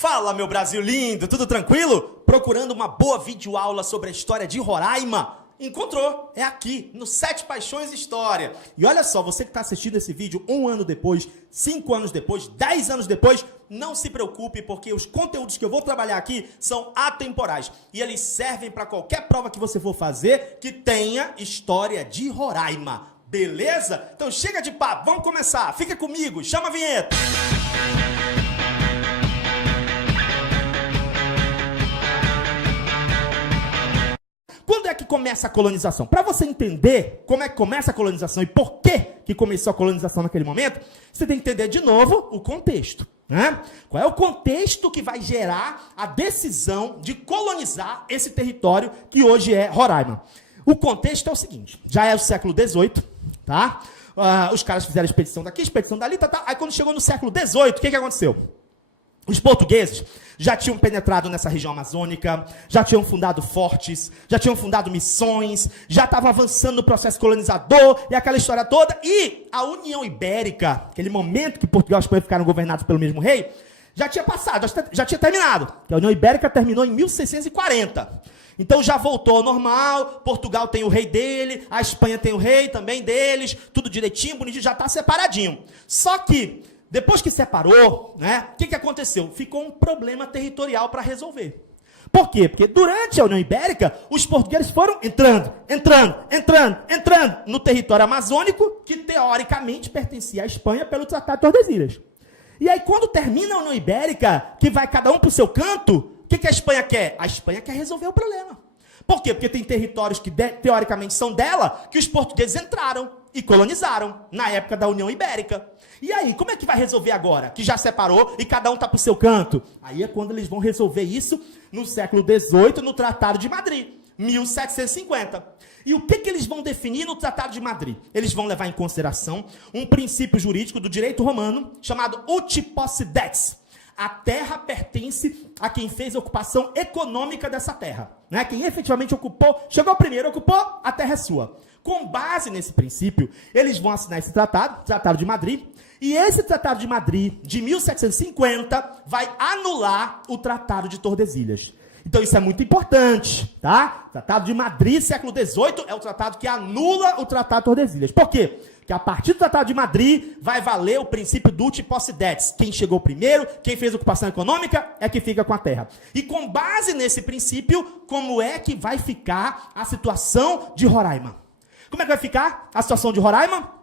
Fala, meu Brasil lindo, tudo tranquilo? Procurando uma boa videoaula sobre a história de Roraima? Encontrou, é aqui, no Sete Paixões História. E olha só, você que está assistindo esse vídeo 1 ano depois, 5 anos depois, 10 anos depois, não se preocupe, porque os conteúdos que eu vou trabalhar aqui são atemporais. E eles servem para qualquer prova que você for fazer que tenha história de Roraima. Beleza? Então chega de papo, vamos começar. Fica comigo, chama a vinheta. Quando é que começa a colonização? Para você entender como é que começa a colonização e por que começou a colonização naquele momento, você tem que entender de novo o contexto, né? Qual é o contexto que vai gerar a decisão de colonizar esse território que hoje é Roraima? O contexto é o seguinte, já é o século XVIII, tá? Os caras fizeram expedição daqui, expedição dali, tá. Aí quando chegou no século XVIII, o que aconteceu? Os portugueses já tinham penetrado nessa região amazônica, já tinham fundado fortes, já tinham fundado missões, já estavam avançando no processo colonizador e aquela história toda. E a União Ibérica, aquele momento que Portugal e Espanha ficaram governados pelo mesmo rei, já tinha passado, já tinha terminado. A União Ibérica terminou em 1640. Então já voltou ao normal, Portugal tem o rei dele, a Espanha tem o rei também deles, tudo direitinho, bonitinho, já está separadinho. Só que depois que separou, né, o que aconteceu? Ficou um problema territorial para resolver. Por quê? Porque durante a União Ibérica, os portugueses foram entrando no território amazônico, que teoricamente pertencia à Espanha pelo Tratado de Tordesilhas. E aí, quando termina a União Ibérica, que vai cada um para o seu canto, o que a Espanha quer? A Espanha quer resolver o problema. Por quê? Porque tem territórios que teoricamente são dela, que os portugueses entraram e colonizaram na época da União Ibérica. E aí, como é que vai resolver agora? Que já separou e cada um está para o seu canto. Aí é quando eles vão resolver isso no século XVIII, no Tratado de Madrid, 1750. E o que eles vão definir no Tratado de Madrid? Eles vão levar em consideração um princípio jurídico do direito romano chamado uti possidetis. A terra pertence a quem fez a ocupação econômica dessa terra, né? Quem efetivamente ocupou, chegou primeiro, ocupou, a terra é sua. Com base nesse princípio, eles vão assinar esse tratado, Tratado de Madrid, e esse Tratado de Madrid, de 1750, vai anular o Tratado de Tordesilhas. Então isso é muito importante, tá? Tratado de Madrid, século XVIII, é o tratado que anula o Tratado de Tordesilhas. Por quê? Porque a partir do Tratado de Madrid vai valer o princípio do uti possidetis. Quem chegou primeiro, quem fez ocupação econômica, é que fica com a terra. E com base nesse princípio, como é que vai ficar a situação de Roraima? Como é que vai ficar a situação de Roraima?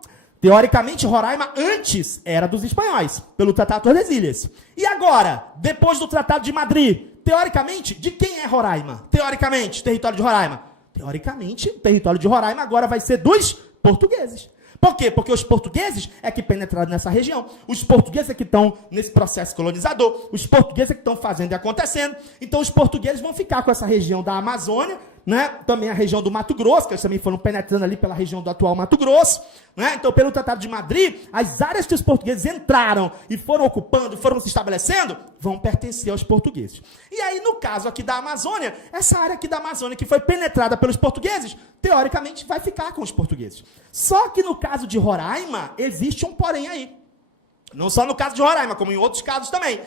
Teoricamente, Roraima antes era dos espanhóis, pelo Tratado de Tordesilhas. E agora, depois do Tratado de Madrid, teoricamente, de quem é Roraima? Teoricamente, território de Roraima. Teoricamente, o território de Roraima agora vai ser dos portugueses. Por quê? Porque os portugueses é que penetraram nessa região. Os portugueses é que estão nesse processo colonizador. Os portugueses é que estão fazendo e acontecendo. Então, os portugueses vão ficar com essa região da Amazônia, né? Também a região do Mato Grosso, que eles também foram penetrando ali pela região do atual Mato Grosso, né? Então, pelo Tratado de Madrid, as áreas que os portugueses entraram e foram ocupando, foram se estabelecendo, vão pertencer aos portugueses. E aí, no caso aqui da Amazônia, essa área aqui da Amazônia que foi penetrada pelos portugueses, teoricamente vai ficar com os portugueses. Só que no caso de Roraima, existe um porém aí. Não só no caso de Roraima, como em outros casos também.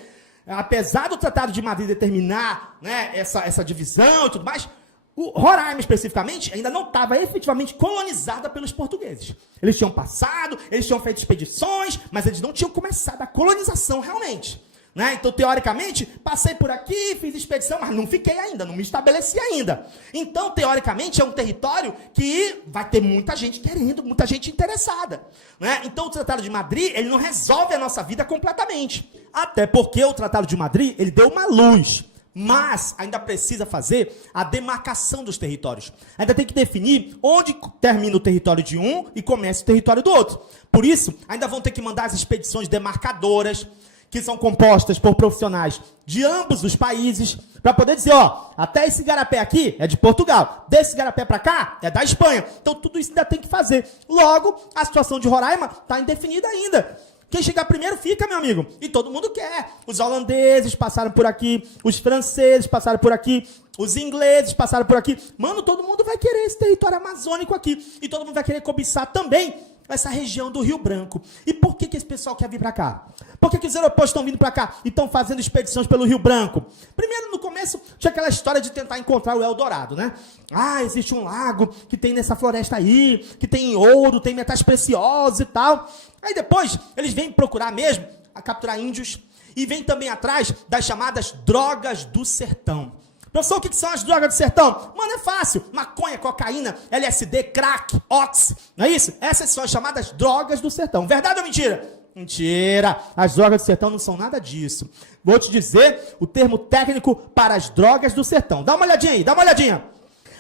Apesar do Tratado de Madrid determinar, né, essa divisão e tudo mais, o Roraima, especificamente, ainda não estava efetivamente colonizada pelos portugueses. Eles tinham passado, eles tinham feito expedições, mas eles não tinham começado a colonização realmente, né? Então, teoricamente, passei por aqui, fiz expedição, mas não fiquei ainda, não me estabeleci ainda. Então, teoricamente, é um território que vai ter muita gente querendo, muita gente interessada, né? Então, o Tratado de Madrid, ele não resolve a nossa vida completamente. Até porque o Tratado de Madrid, ele deu uma luz. Mas ainda precisa fazer a demarcação dos territórios. Ainda tem que definir onde termina o território de um e começa o território do outro. Por isso, ainda vão ter que mandar as expedições demarcadoras, que são compostas por profissionais de ambos os países, para poder dizer, ó, até esse igarapé aqui é de Portugal, desse igarapé para cá é da Espanha. Então, tudo isso ainda tem que fazer. Logo, a situação de Roraima está indefinida ainda. Quem chegar primeiro fica, meu amigo. E todo mundo quer. Os holandeses passaram por aqui, os franceses passaram por aqui, os ingleses passaram por aqui. Mano, todo mundo vai querer esse território amazônico aqui. E todo mundo vai querer cobiçar também essa região do Rio Branco. E por que esse pessoal quer vir para cá? Por que os europeus estão vindo para cá e estão fazendo expedições pelo Rio Branco? Primeiro, no começo, tinha aquela história de tentar encontrar o Eldorado, né? Ah, existe um lago que tem nessa floresta aí, que tem ouro, tem metais preciosos e tal. Aí depois, eles vêm procurar mesmo a capturar índios e vêm também atrás das chamadas drogas do sertão. Professor, o que são as drogas do sertão? Mano, é fácil. Maconha, cocaína, LSD, crack, ox. Não é isso? Essas são as chamadas drogas do sertão. Verdade ou mentira? Mentira. As drogas do sertão não são nada disso. Vou te dizer o termo técnico para as drogas do sertão. Dá uma olhadinha aí, dá uma olhadinha.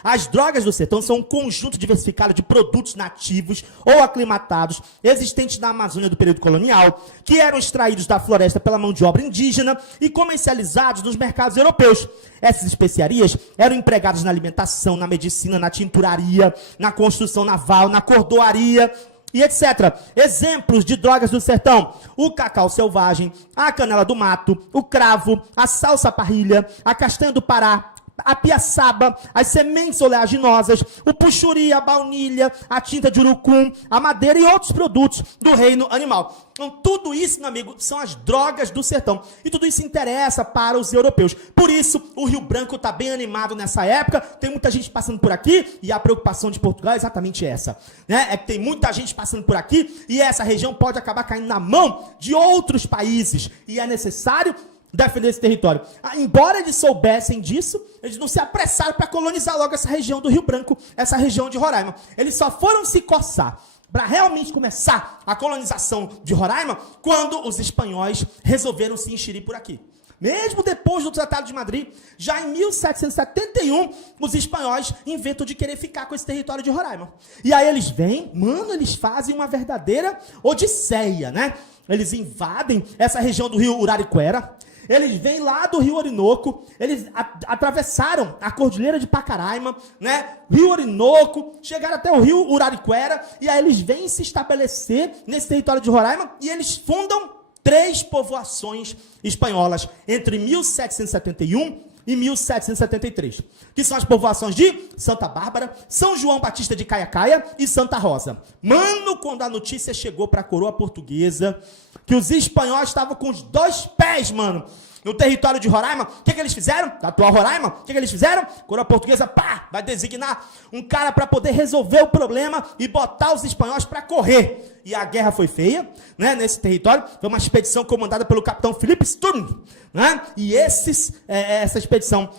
As drogas do sertão são um conjunto diversificado de produtos nativos ou aclimatados existentes na Amazônia do período colonial, que eram extraídos da floresta pela mão de obra indígena e comercializados nos mercados europeus. Essas especiarias eram empregadas na alimentação, na medicina, na tinturaria, na construção naval, na cordoaria e etc. Exemplos de drogas do sertão: o cacau selvagem, a canela do mato, o cravo, a salsa parrilha, a castanha do Pará, a piaçaba, as sementes oleaginosas, o puxuri, a baunilha, a tinta de urucum, a madeira e outros produtos do reino animal. Então, tudo isso, meu amigo, são as drogas do sertão. E tudo isso interessa para os europeus. Por isso, o Rio Branco está bem animado nessa época. Tem muita gente passando por aqui e a preocupação de Portugal é exatamente essa, né? É que tem muita gente passando por aqui e essa região pode acabar caindo na mão de outros países. E é necessário defender esse território. Embora eles soubessem disso, eles não se apressaram para colonizar logo essa região do Rio Branco, essa região de Roraima. Eles só foram se coçar para realmente começar a colonização de Roraima quando os espanhóis resolveram se enxerir por aqui. Mesmo depois do Tratado de Madrid, já em 1771, os espanhóis inventam de querer ficar com esse território de Roraima. E aí eles vêm, mano, eles fazem uma verdadeira odisseia, né? Eles invadem essa região do rio Uraricuera. Eles vêm lá do Rio Orinoco, eles atravessaram a Cordilheira de Pacaraima, né? Rio Orinoco, chegaram até o Rio Uraricuera, e aí eles vêm se estabelecer nesse território de Roraima, e eles fundam 3 povoações espanholas entre 1771 e 1773, que são as povoações de Santa Bárbara, São João Batista de Caiacaia e Santa Rosa. Mano, quando a notícia chegou para a coroa portuguesa que os espanhóis estavam com os 2 pés, mano, no território de Roraima, o que eles fizeram? Da atual Roraima, o que eles fizeram? A coroa portuguesa, pá, vai designar um cara para poder resolver o problema e botar os espanhóis para correr. E a guerra foi feia, né, nesse território. Foi uma expedição comandada pelo capitão Felipe Sturm, né? E essa expedição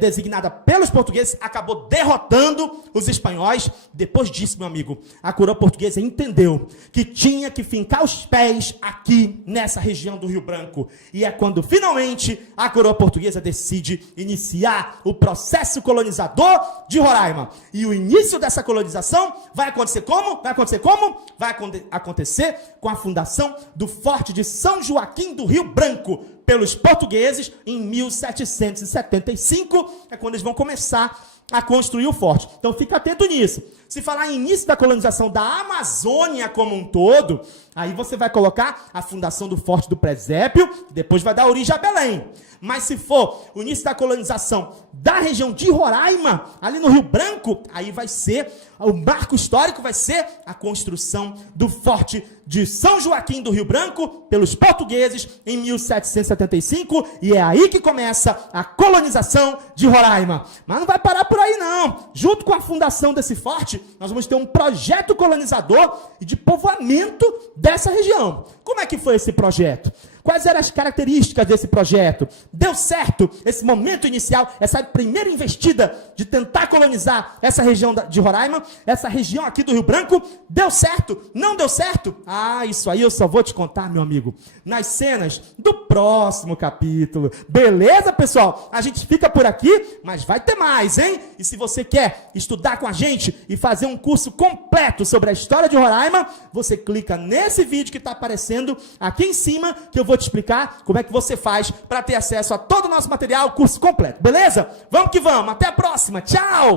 designada pelos portugueses acabou derrotando os espanhóis. Depois disso, meu amigo, a coroa portuguesa entendeu que tinha que fincar os pés aqui nessa região do Rio Branco. E é quando finalmente a coroa portuguesa decide iniciar o processo colonizador de Roraima. E o início dessa colonização vai acontecer como? Vai acontecer como? Vai acontecer com a fundação do Forte de São Joaquim do Rio Branco pelos portugueses em 1775, é quando eles vão começar a construir o forte. Então fica atento nisso. Se falar em início da colonização da Amazônia como um todo, aí você vai colocar a fundação do Forte do Presépio, depois vai dar origem a Belém. Mas se for o início da colonização da região de Roraima, ali no Rio Branco, aí vai ser, o marco histórico vai ser a construção do Forte de São Joaquim do Rio Branco pelos portugueses em 1775, e é aí que começa a colonização de Roraima. Mas não vai parar por aí não. Junto com a fundação desse forte, nós vamos ter um projeto colonizador e de povoamento dessa região. Como é que foi esse projeto? Quais eram as características desse projeto? Deu certo esse momento inicial, essa primeira investida de tentar colonizar essa região de Roraima, essa região aqui do Rio Branco? Deu certo? Não deu certo? Ah, isso aí eu só vou te contar, meu amigo, nas cenas do próximo capítulo. Beleza, pessoal? A gente fica por aqui, mas vai ter mais, hein? E se você quer estudar com a gente e fazer um curso completo sobre a história de Roraima, você clica nesse vídeo que está aparecendo aqui em cima, que eu vou te explicar como é que você faz para ter acesso a todo o nosso material, curso completo, beleza? Vamos que vamos, até a próxima, tchau!